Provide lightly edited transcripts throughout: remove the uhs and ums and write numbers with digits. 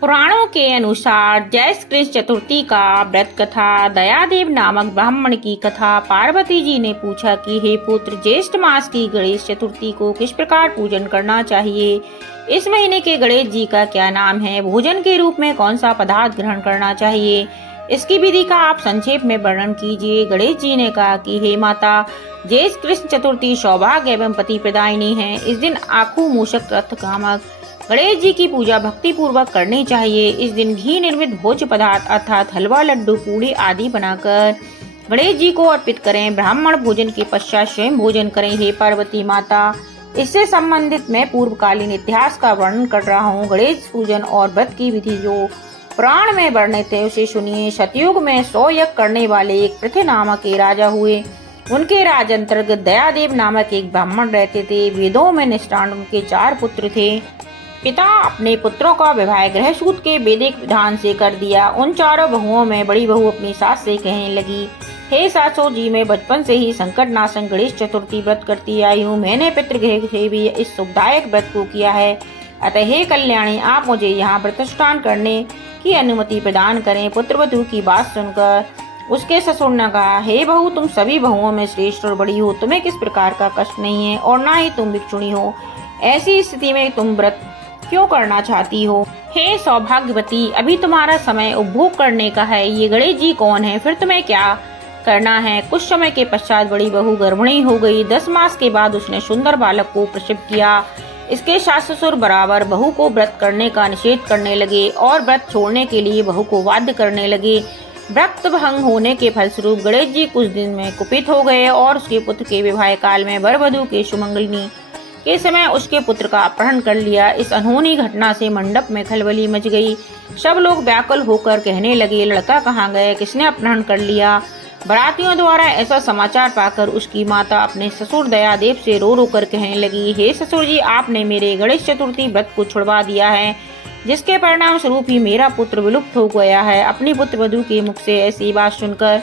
पुराणों के अनुसार जैष्ठ कृष्ण चतुर्थी का व्रत कथा दयादेव नामक ब्राह्मण की कथा। पार्वती जी ने पूछा कि हे पुत्र, ज्येष्ठ मास की गणेश चतुर्थी को किस प्रकार पूजन करना चाहिए। इस महीने के गणेश जी का क्या नाम है। भोजन के रूप में कौन सा पदार्थ ग्रहण करना चाहिए, इसकी विधि का आप संक्षेप में वर्णन कीजिए। गणेश जी ने कहा कि हे माता, ज्येष्ठ कृष्ण चतुर्थी सौभाग्य एवं पति प्रदायिनी है। इस दिन आखू मूषक रथ कामक गणेश जी की पूजा भक्ति पूर्वक करनी चाहिए। इस दिन घी निर्मित भोज्य पदार्थ अर्थात हलवा, लड्डू, पूड़ी आदि बनाकर गणेश जी को अर्पित करें। ब्राह्मण भोजन के पश्चात स्वयं भोजन करें। हे पार्वती माता, इससे संबंधित मैं पूर्वकालीन इतिहास का वर्णन कर रहा हूँ। गणेश पूजन और व्रत की विधि जो पुराण में वर्णित है उसे सुनिए। सतयुग में 100 यज्ञ करने वाले एक पृथ्वी नामक एक राजा हुए। उनके राज अंतर्गत दयादेव नामक एक ब्राह्मण रहते थे। वेदों में निष्ठान उनके 4 पुत्र थे। पिता अपने पुत्रों का विवाह गृहसूत्र के वैदिक विधान से कर दिया। उन 4 बहुओं में बड़ी बहू अपनी सास से कहने लगी, हे सासू जी, मैं बचपन से ही संकट नाशन गणेश चतुर्थी व्रत करती आई हूँ। मैंने पितृगृह से भी इस शुभदायक व्रत को किया है। अतः हे कल्याणी, आप मुझे यहाँ व्रतनुष्ठान करने की अनुमति प्रदान करें। पुत्रवधू की बात सुनकर उसके ससुर ने कहा, हे बहू, तुम सभी बहुओं में श्रेष्ठ और बड़ी हो। तुम्हें किस प्रकार का कष्ट नहीं है और ना ही तुम भिक्षुणी हो। ऐसी स्थिति में तुम व्रत क्यों करना चाहती हो। हे सौभाग्यवती, अभी तुम्हारा समय उपभोग करने का है। ये गणेश जी कौन है, फिर तुम्हें क्या करना है। कुछ समय के पश्चात बड़ी बहू गर्भिणी हो गई। 10 मास के बाद उसने सुंदर बालक को प्रसव किया। इसके सास ससुर बराबर बहू को व्रत करने का निषेध करने लगे और व्रत छोड़ने के लिए बहू को बाध्य करने लगे। व्रत भंग होने के फलस्वरूप गणेश जी कुछ दिन में कुपित हो गए और उसके पुत्र के विवाह काल में वर वधू के सुमंगलनी के समय उसके पुत्र का अपहरण कर लिया। इस अनहोनी घटना से मंडप में खलबली मच गई। सब लोग व्याकुल होकर कहने लगे, लड़का कहाँ गया, किसने अपहरण कर लिया। बारातियों द्वारा ऐसा समाचार पाकर उसकी माता अपने ससुर दयादेव से रो रो कर कहने लगी, हे ससुर जी, आपने मेरे गणेश चतुर्थी व्रत को छुड़वा दिया है, जिसके परिणाम स्वरूप ही मेरा पुत्र विलुप्त हो गया है। अपनी पुत्र वधू के मुख से ऐसी बात सुनकर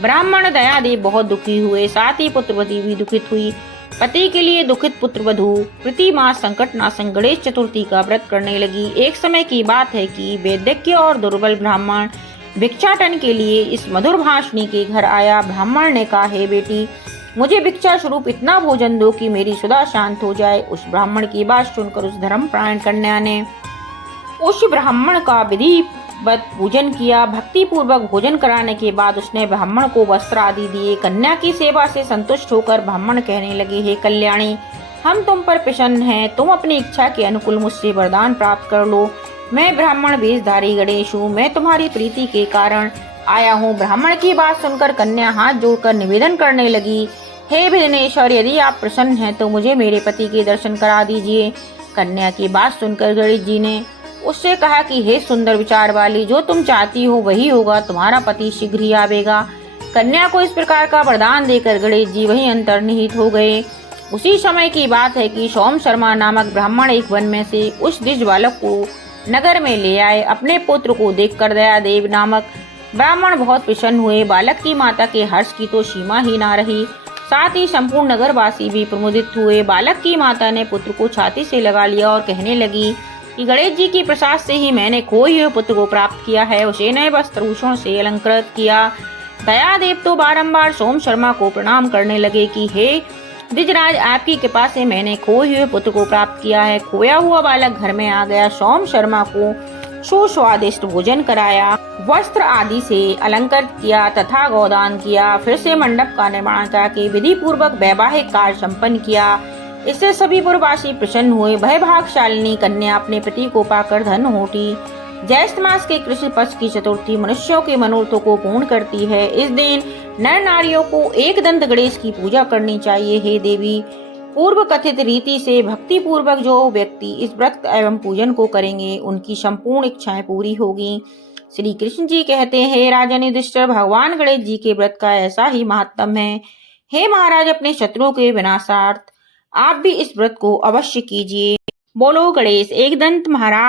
ब्राह्मण दयादेव बहुत दुखी हुए। साथ ही पुत्रवती भी दुखित हुई। पति के लिए दुखित पुत्रवधू प्रति मास संकट नाशन गणेश चतुर्थी का व्रत करने लगी। एक समय की बात है कि वैद्यज्ञ और दुर्बल ब्राह्मण भिक्षाटन के लिए इस मधुर भाषणी के घर आया। ब्राह्मण ने कहा, हे बेटी, मुझे भिक्षा स्वरूप इतना भोजन दो कि मेरी सुधा शांत हो जाए। उस ब्राह्मण की बात सुनकर उस धर्मपरायण कन्या ने उस ब्राह्मण का विधिवत पूजन किया। भक्ति पूर्वक भोजन कराने के बाद उसने ब्राह्मण को वस्त्र आदि दिए। कन्या की सेवा से संतुष्ट होकर ब्राह्मण कहने लगे, हे कल्याणी, हम तुम पर प्रसन्न हैं। तुम अपनी इच्छा के अनुकूल मुझसे वरदान प्राप्त कर लो। मैं ब्राह्मण वेशधारी गणेश हूँ। मैं तुम्हारी प्रीति के कारण आया हूँ। ब्राह्मण की बात सुनकर कन्या हाथ जोड़कर निवेदन करने लगी, हे विघ्नेश्वर, यदि आप प्रसन्न हैं तो मुझे मेरे पति के दर्शन करा दीजिए। कन्या की बात सुनकर गणेश जी ने उससे कहा कि हे सुंदर विचार वाली, जो तुम चाहती हो वही होगा। तुम्हारा पति शीघ्र ही आवेगा। कन्या को इस प्रकार का वरदान देकर गणेश जी वहीं अंतर्निहित हो गए। उसी समय की बात है कि सोम शर्मा नामक ब्राह्मण एक वन में से उस द्विज बालक को नगर में ले आए। अपने पुत्र को देखकर दयादेव नामक ब्राह्मण बहुत प्रसन्न हुए। बालक की माता के हर्ष की तो सीमा ही ना रही। साथ ही संपूर्ण नगरवासी भी प्रमुदित हुए। बालक की माता ने पुत्र को छाती से लगा लिया और कहने लगी कि गणेश जी की प्रसाद से ही मैंने खोए हुए पुत्र को प्राप्त किया है। उसे नए वस्त्रभूषण से अलंकृत किया। दयादेव तो बारंबार सोम शर्मा को प्रणाम करने लगे कि हे द्विजराज, आपकी कृपा से मैंने खोए हुए पुत्र को प्राप्त किया है। खोया हुआ बालक घर में आ गया। सोम शर्मा को सुस्वादिष्ट भोजन कराया, वस्त्र आदि से अलंकृत किया तथा गोदान किया। फिर से मंडप का निर्माण करके विधि पूर्वक वैवाहिक कार्य संपन्न किया। इससे सभी पुरवासी प्रसन्न हुए। भय भागशालिनी कन्या अपने पति को पाकर धन्य होती। ज्येष्ठ मास के कृष्ण पक्ष की चतुर्थी मनुष्यों के मनोरथों को पूर्ण करती है। इस दिन नर नारियों को एक दंत गणेश की पूजा करनी चाहिए। हे देवी, पूर्व कथित रीति से भक्ति पूर्वक जो व्यक्ति इस व्रत एवं पूजन को करेंगे, उनकी संपूर्ण इच्छाएं पूरी होगी। श्री कृष्ण जी कहते हैं, राजन युधिष्ठिर, भगवान गणेश जी के व्रत का ऐसा ही महात्म्य है। हे महाराज, अपने शत्रुओं के विनाशार्थ आप भी इस व्रत को अवश्य कीजिए। बोलो गणेश एकदंत महाराज।